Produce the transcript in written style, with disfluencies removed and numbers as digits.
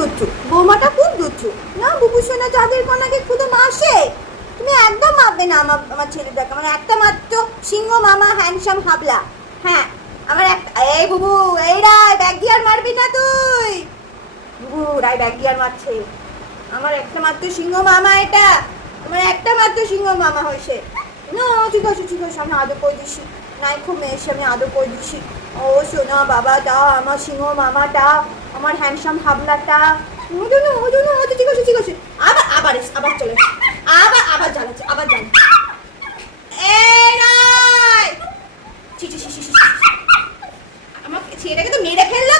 দুচ্ছু, বৌমাটা খুব দুচ্ছু না। বুবু সোনা যাদের কনাকে খুদে মাসে, তুমি একদম মাপবে না আমার ছেলেটাকে। আমার একটা মাত্র সিংহ মামা হ্যান্ডসাম হাবলা। হ্যাঁ আমার একটা, এই বুবু, এই রায় ব্যাগ গিয়ার মারবি না তুই। বুবু রায় ব্যাগ গিয়ার মারছে। আমার একটা মাত্র সিংহ মামা এটা, আমার একটা মাত্র সিংহ মামা হয়েছে না। ঠিক আছে ঠিক আছে, আমি আদর করে দিচ্ছি, নাই খুব মেয়েছি, আমি আদর করে দিচ্ছি। ও সোনা বাবাটা, আমার সিংহ মামাটা, আমার হ্যান্ডসাম হাবলাটা। ঠিক আছে ঠিক আছে। আবার আবার আবার চলে, আবার আবার জ্বালাচ্ছে, আবার জ্বালাচ্ছে। এই রায়, ছি ছি ছি ছি ছি। আমার ছেলেটাকে তো মেরে ফেললো